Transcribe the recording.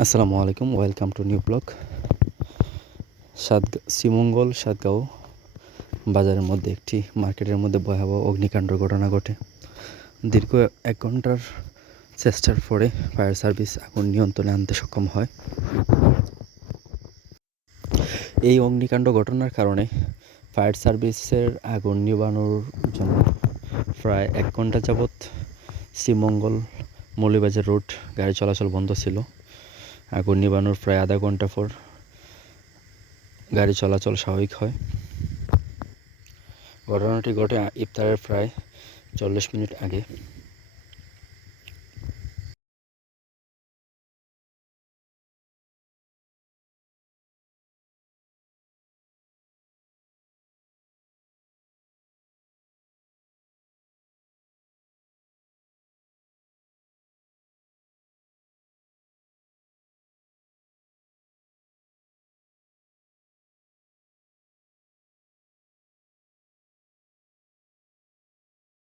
আসসালামু আলাইকুম, welcome to new blog. Sreemangal Satgaon বাজারের মধ্যে একটি মার্কেটের মধ্যে ভয়াবহ অগ্নিকাণ্ডের ঘটনা ঘটে। দীর্ঘ 1 ঘন্টার চেষ্টার পরে ফায়ার সার্ভিস আগুন নিয়ন্ত্রণে আনতে সক্ষম হয়। এই অগ্নিকাণ্ড ঘটনার কারণে ফায়ার সার্ভিসের আগুন নিবানোর জন্য প্রায় 1 ঘন্টা যাবৎ শ্রীমঙ্গল মৌলভীবাজার রোড গাড়ি চলাচল বন্ধ ছিল। আগুন নিবানোর প্রায় আধা ঘন্টা পর গাড়ি চলাচল স্বাভাবিক হয়। ঘটনাটি ঘটে ইফতারের প্রায় 40 মিনিট আগে।